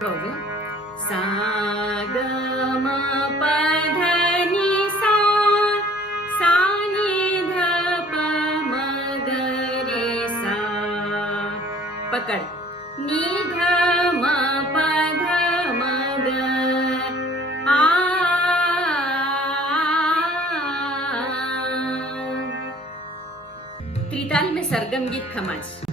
सा ग म प ध नि सा, सा नि ध प म ग रे सा. पकड. नि ध म प ध म ग आ. त्रिताल में सरगम गीत खमाज.